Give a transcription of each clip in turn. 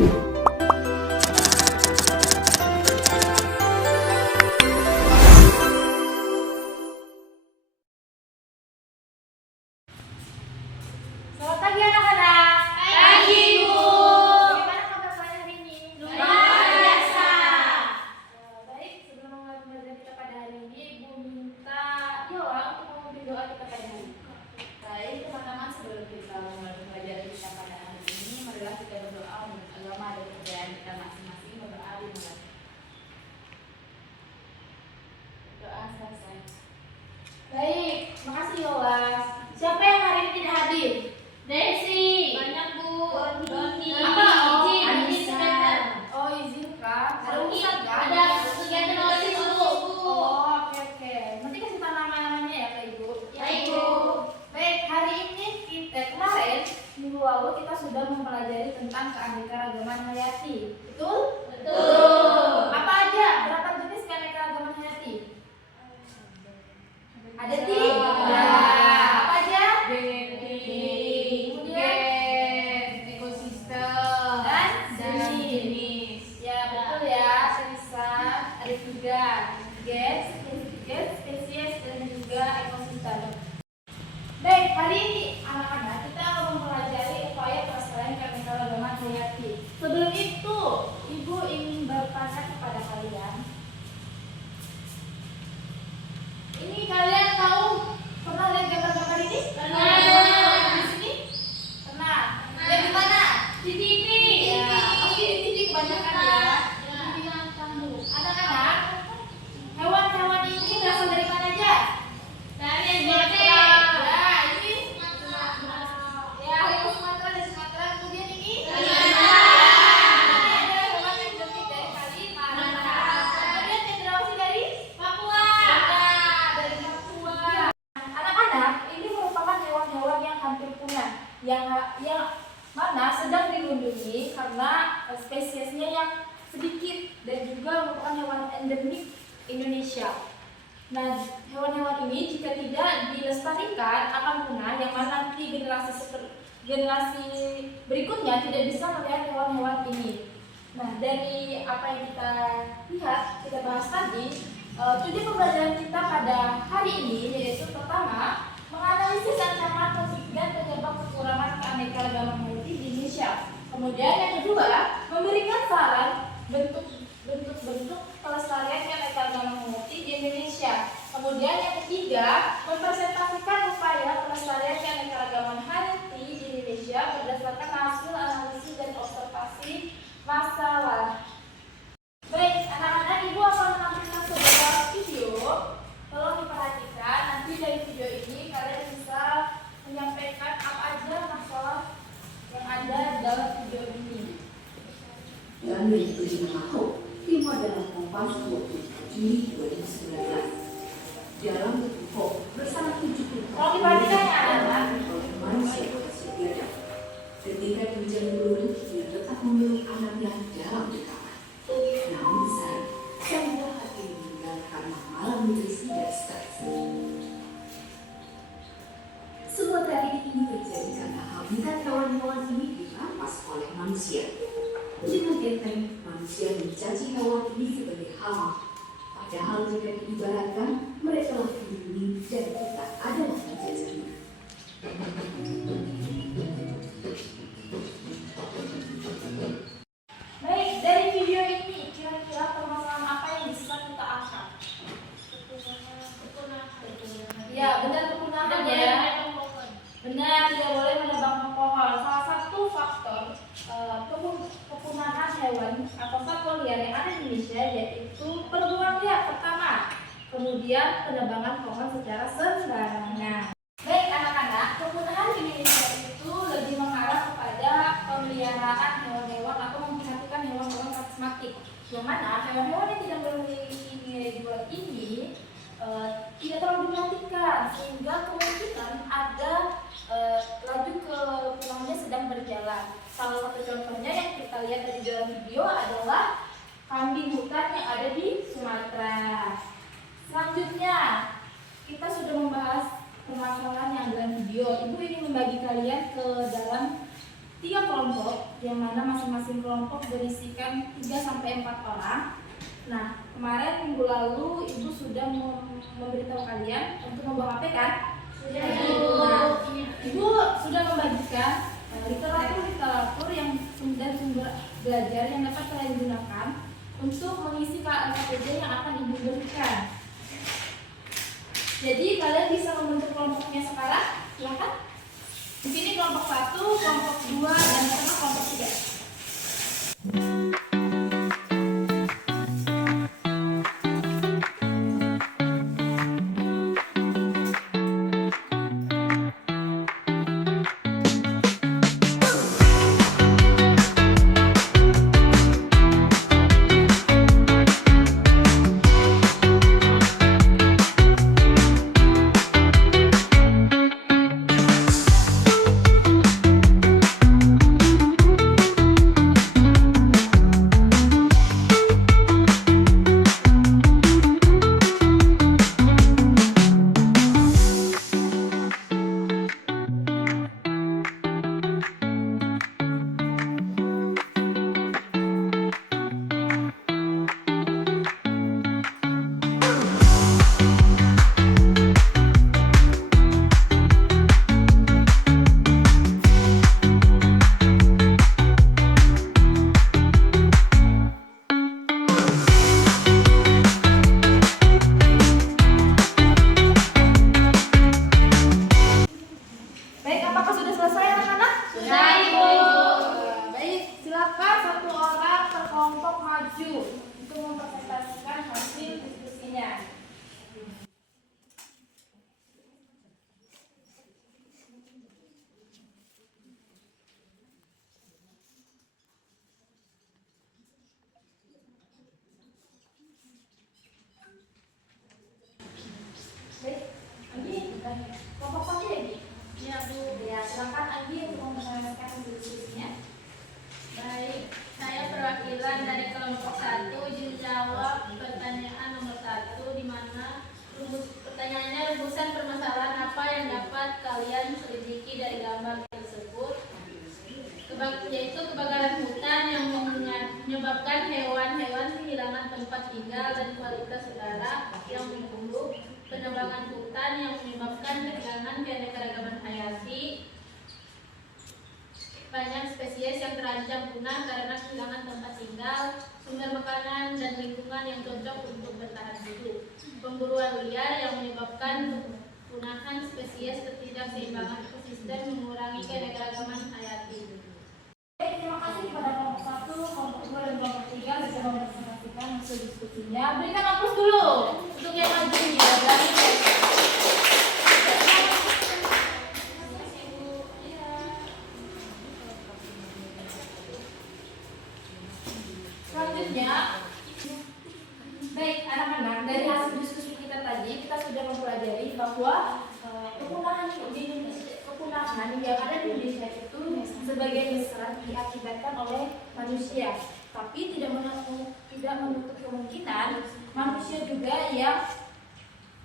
Selamat pagi anak-anak. Pagi, Bu. Bagaimana kabar kalian hari ini? Luar biasa. Baik, sebelum memulai pembelajaran kita pada hari ini, Ibu minta Yola untuk memimpin doa kita pada hari ini. Baik, teman-teman, sebelum kita memulai pembelajaran kita pada hari ini, marilah kita berdoa menurut agama dan kepercayaan kita masing-masing. Berdoa dimulai. Doa selesai. Baik, makasih Yola. Siapa yang hari ini tidak hadir? Desi. Banyak, Bu. Doni. Apa? Oh, Izin Anissa. sebentar. Oh, izin Kak. Ada Doni, urusan kan? ada kegiatan OSIS dulu, Bu. Oh, oke. Nanti kasih tahu nama-namanya ya Kak Ibu. Baik, Bu. Baik, hari ini kemarin minggu lalu kita sudah mempelajari tentang keanekaragaman hayati. Betul? Betul. Apa aja? Berapa jenis keanekaragaman hayati? Ada 3. Apa aja? Ekosistem Dan jenis. Ya, betul ya, Selisa. Ada 3. Spesies, dan juga ekosistem. Baik, hari ini anak-anak kita akan mempelajari upaya pelestarian keanekaragaman hayati. Sebelum itu, Ibu ingin bertanya kepada kalian. Ini kalian tahu pernah lihat gambar-gambar ini? Pernah. Di sini? Pernah. Lihat di mana? Di TV. Ya, pasti di TV kebanyakan ya. Anak-anak, hewan-hewan ini berasal dari mana aja? Dari NTT. Ya, ini ya, harimau Sumatera dari Sumatera. Kemudian ini Kalimantan. ini ada hewan endemik dari Kalimantan. Kemudian cendrawasih dari Papua. dari Papua. Anak-anak, ini merupakan hewan-hewan yang hampir punah, yang mana sedang dilindungi karena spesiesnya yang sedikit dan juga merupakan hewan endemik Indonesia. Nah, hewan-hewan ini jika tidak dilestarikan akan punah, yang mana nanti generasi berikutnya tidak bisa melihat hewan-hewan ini. Nah, dari apa yang kita lihat, kita bahas tadi, tujuan pembelajaran kita pada hari ini yaitu pertama, menganalisis ancaman, konflik dan penyebab kekurangan keanekaragaman hayati di Indonesia. Kemudian yang kedua, memberikan saran bentuk-bentuk pelestarian keanekaragaman hayati di Indonesia. Kemudian yang ketiga, mempresentasikan upaya pelestarian keanekaragaman hayati di Indonesia berdasarkan hasil analisis dan observasi masalah. Baik, anak-anak, Ibu akan menampilkan sebuah video. Tolong diperhatikan, nanti dari video ini kalian bisa menyampaikan apa aja masalah yang ada dalam video ini. Dan menyetujui Ahok tim adalah Kompas 20 Juli 2019. Dalam bentuk Hoax bersama 70 Kalau diperhatikan ya anak-anak, oleh manusia bersederhana. Ketika hujan turun, dia tetap memilih anaknya dalam dekapan. Namun sayang, sang buah hati meninggal karena malam nutrisi dan stres. Semua tragedi ini terjadi karena habitat hewan-hewan ini dirampas oleh manusia. Dengan enteng, manusia mencaci hewan ini sebagai hama. Padahal jika diibaratkan, mereka telah dilindungi dan kita adalah penjajahnya. baik, dari video ini kira-kira permasalahan apa yang bisa kita angkat? Ya, benar, kepunahan ya. Benar, tidak boleh menebang pohon. Salah satu faktor kepunahan hewan atau satwa liar yang ada di Indonesia yaitu perburuan liar pertama, kemudian penebangan pohon secara sembarangan. Baik anak-anak, kepunahan di Indonesia itu lebih mengarah kepada pemeliharaan hewan-hewan atau memperhatikan hewan-hewan karismatik, yang mana hewan-hewan yang tidak memiliki nilai jual ini tidak terlalu diperhatikan, sehingga kemungkinan ada laju kepunahannya sedang berjalan. Salah satu contohnya yang kita lihat dari dalam video adalah kambing hutan yang ada di Sumatera. Selanjutnya, kita sudah membahas permasalahan yang dalam video. Ibu ingin membagi kalian ke dalam 3 kelompok. kelompok, yang mana masing-masing kelompok berisikan 3-4 orang. Nah, kemarin minggu lalu Ibu sudah memberitahu kalian untuk membawa HP kan? Sudah. Nah, Ibu sudah membagikan literatur yang dan sumber belajar yang dapat kalian gunakan untuk mengisi KPJ yang akan Ibu berikan. Jadi kalian bisa membentuk kelompoknya sekarang, silakan. Di sini kelompok 1, kelompok 2, dan kelompok 3. Baik, apakah sudah selesai anak-anak? Sudah, Ibu. Baik, silakan satu orang per kelompok maju untuk mempresentasikan hasil diskusinya. Baik, Anggi, kelompok kami ya, Gi? Ya, Bu. Ya, silakan Anggi untuk mempresentasikan hasil diskusinya. Baik, saya perwakilan dari kelompok 1 izin jawab pertanyaan nomor 1 di mana pertanyaannya rumusan permasalahan apa yang dapat kalian selidiki dari gambar tersebut, yaitu kebakaran hutan yang menyebabkan hewan-hewan kehilangan tempat tinggal dan kualitas udara yang buruk, penebangan hutan yang menyebabkan kehilangan keanekaragaman hayati, banyak spesies yang terancam punah karena kehilangan tempat tinggal, sumber makanan dan lingkungan yang cocok untuk bertahan hidup, pemburuan liar yang menyebabkan punahan spesies, ketidakseimbangan ekosistem, mengurangi keanekaragaman hayati. Baik, terima kasih kepada kelompok 1, kelompok 2, dan kelompok 3 sudah mempresentasikan hasil diskusinya. Berikan aplaus dulu untuk yang maju ya. Selanjutnya, baik anak-anak, dari hasil diskusi kita tadi kita sudah mempelajari bahwa kepunahan yang ada di Indonesia itu sebagian besar diakibatkan oleh manusia, tapi tidak menutup kemungkinan manusia juga yang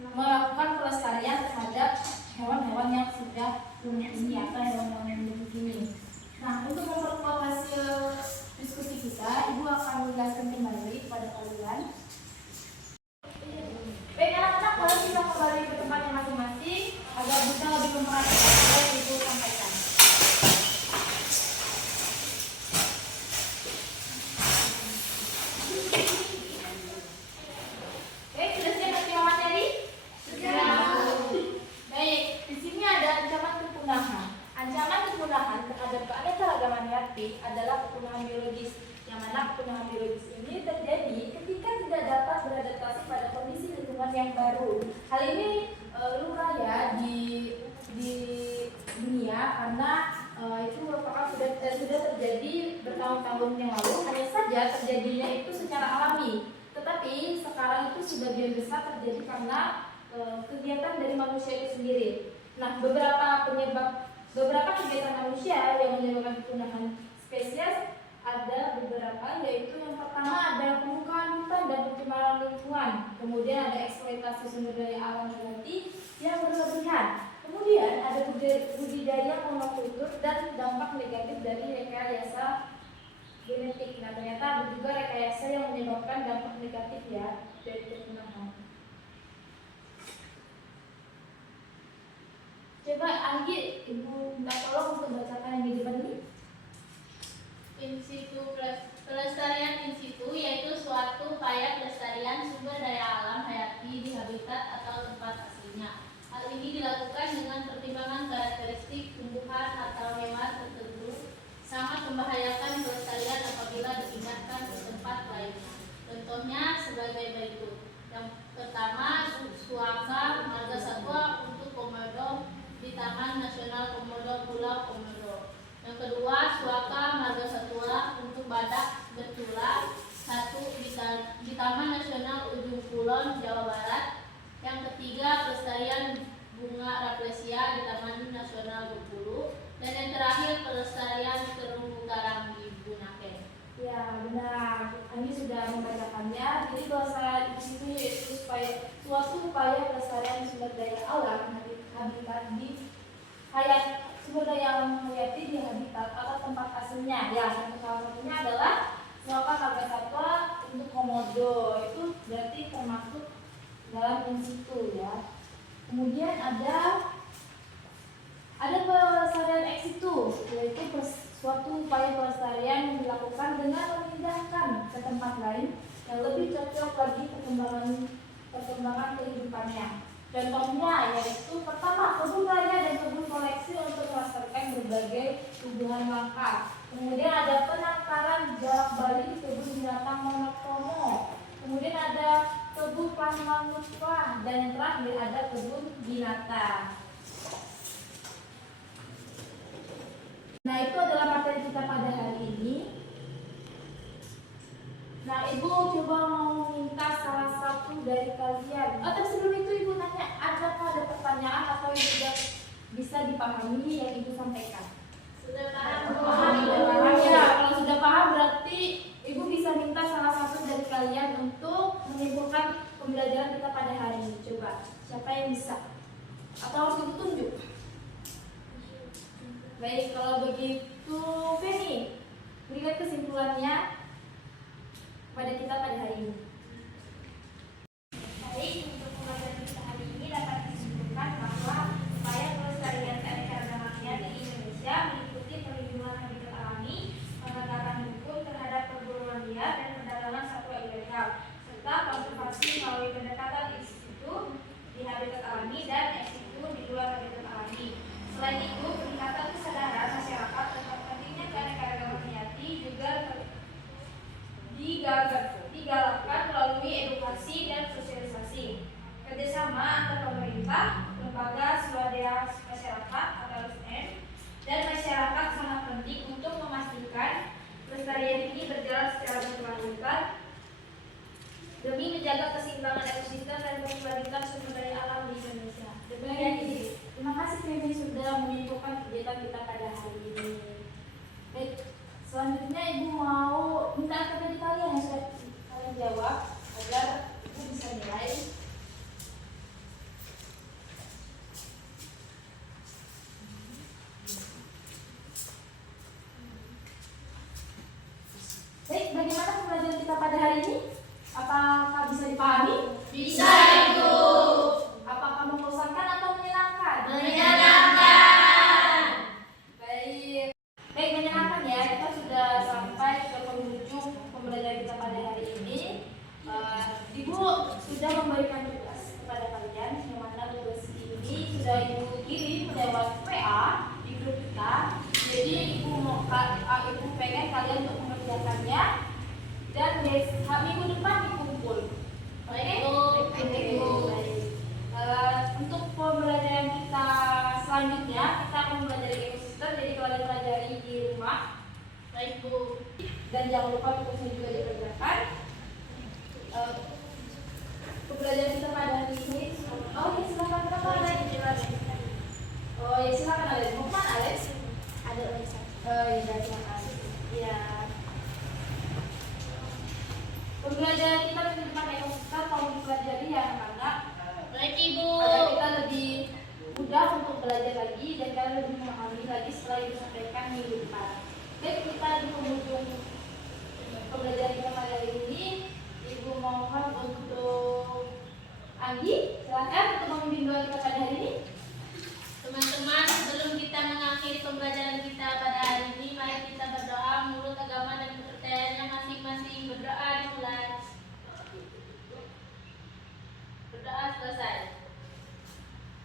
melakukan pelestarian terhadap hewan-hewan yang sudah punah ini atau hewan-hewan yang hidup ini. Nah, untuk memperkuat hasil diskusi kita, Ibu akan menjelaskan kembali kepada kalian. Baik anak-anak, boleh kita kembali ke tempatnya masing-masing agar bisa lebih memperhatikan apa yang Ibu sampaikan. Baik, sudah siap menyimak materi? Sudah. Baik, di sini ada ancaman kepunahan. Ancaman kepunahan terhadap keanekaragaman hayati adalah kepunahan biologis, yang mana kepunahan biologis ini terjadi ketika tidak dapat beradaptasi pada kondisi lingkungan yang baru. Hal ini lumrah ya di dunia karena itu merupakan sudah terjadi bertahun-tahun yang lalu. Hanya saja terjadinya itu secara alami, tetapi sekarang itu sebagian besar terjadi karena kegiatan dari manusia itu sendiri. Nah, beberapa kegiatan manusia yang menyebabkan kepunahan spesies ada beberapa, yaitu yang pertama ada pembukaan hutan dan pencemaran lingkungan, kemudian ada eksploitasi sumber daya alam hayati yang berlebihan, kemudian ada budidaya monokultur dan dampak negatif dari rekayasa genetik. Nah, ternyata ada juga rekayasa yang menyebabkan dampak negatif ya dari pertunahan. Coba Anggi, Ibu minta tolong untuk bacakan yang di depan ini. In situ pelestarian in situ yaitu suatu upaya pelestarian sumber daya alam hayati di habitat atau tempat aslinya. Hal ini dilakukan dengan pertimbangan karakteristik tumbuhan atau hewan tertentu sangat membahayakan kelestarian apabila dipindahkan ke tempat lainnya. Contohnya sebagai berikut. Yang pertama, suaka marga satwa untuk komodo di Taman Nasional Komodo Pulau Komodo. Yang kedua, suaka marga satwa untuk badak bercula di Taman Nasional Ujung Kulon, Jawa Barat. Yang ketiga, pelestarian bunga Rafflesia di Taman Nasional Bengkulu. Dan yang terakhir, pelestarian terumbu karang di Bunaken. Ya benar, Anggi sudah membacakannya. Jadi bahasa di situ yaitu suatu upaya pelestarian sumber daya alam habitat di sumber daya alam hayati di habitat atau tempat aslinya. Ya, salah satunya adalah suaka marga satwa untuk komodo, itu berarti termasuk dalam in situ ya. Kemudian ada pelestarian ex situ, yaitu suatu upaya pelestarian yang dilakukan dengan memindahkan ke tempat lain yang lebih cocok bagi perkembangan kehidupannya. Contohnya yaitu pertama, kebun raya dan kebun koleksi untuk melestarikan berbagai tumbuhan langka. Kemudian ada penangkaran jalak bali di kebun binatang Monokomo. Kemudian ada kebun Pramanguswa, dan yang terakhir ada kebun binatang. Nah, itu adalah materi kita pada hari ini. Nah, Ibu coba mau minta salah satu dari kalian. Tapi sebelum itu Ibu nanya, adakah ada pertanyaan atau yang sudah bisa dipahami yang Ibu sampaikan? Sudah paham? Sudah paham ya. Kalau sudah paham berarti Ibu bisa minta salah satu dari kalian untuk menyimpulkan pembelajaran kita pada hari ini. Coba, siapa yang bisa? Atau harus Ibu tunjuk? Baik, kalau begitu Feni, berikan kesimpulannya pada kita pada hari ini. Baik, untuk pembelajaran kita hari ini dapat disimpulkan bahwa upaya pelestarian keanekaragaman di Indonesia meliputi perlindungan habitat alami, penegakan hukum terhadap perburuan liar dan perdagangan satwa ilegal, serta konservasi melalui pendekatan in situ di habitat alami dan ex situ di luar habitat alami. Selain itu, peningkatan kesadaran masyarakat tentang pentingnya keanekaragaman hayati juga digalakkan melalui edukasi dan sosialisasi. Kerjasama antar pemerintah, lembaga swadaya masyarakat atau LSM, dan masyarakat sangat penting untuk memastikan pelestarian ini berjalan secara berkelanjutan demi menjaga keseimbangan ekosistem dan keberlanjutan sumber daya alam di Indonesia. Demikian ini. Terima kasih Feni sudah menyimpulkan kegiatan kita pada hari ini. Baik, selanjutnya Ibu mau minta apa dari kalian yang sudah kalian jawab agar Ibu bisa nilai. Baik, bagaimana pembelajaran kita pada hari ini? Apakah bisa dipahami? Bisa, Ibu. Apakah membosankan atau menyenangkan? Menyenangkan. Baik, menyenangkan ya. Kita sudah sampai ke penghujung pembelajaran kita pada hari ini. Ibu sudah memberikan tugas kepada kalian, yang mana tugas ini sudah Ibu kirim lewat PA di grup kita. Jadi Ibu pengen kalian untuk mengerjakannya dan minggu depan dikumpul. Baik. Untuk pembelajaran kita selanjutnya kita akan mempelajari ekosistem. Jadi kalian pelajari di rumah. Baik, Bu. Dan jangan lupa tugasnya juga dikerjakan. Pembelajaran kita pada hari ini. Oh ya, silakan kenapa ada? Oh ya, silakan Alex. Mau kemana Alex? Ada Alex. Oh iya, terima kasih. Ya. Pembelajaran kita tentang ekosistem kalau dipelajari ya anak-anak. Baik, Ibu. Agar kita lebih mudah untuk belajar lagi dan kalian lebih memahami lagi setelah Ibu sampaikan minggu depan. Baik, kita di penghujung pembelajaran kita pada hari ini. Ibu mohon untuk Anggi, silakan untuk memimpin doa kita pada hari ini. Teman-teman, sebelum kita mengakhiri pembelajaran kita pada hari ini, mari kita berdoa menurut agama dan kepercayaannya masing-masing. Berdoa dimulai. Berdoa selesai.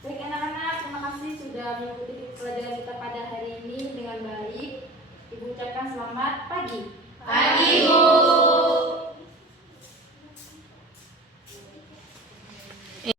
Baik anak-anak, terima kasih sudah mengikuti pelajaran kita pada hari ini dengan baik. Ibu ucapkan selamat pagi. Pagi, Bu.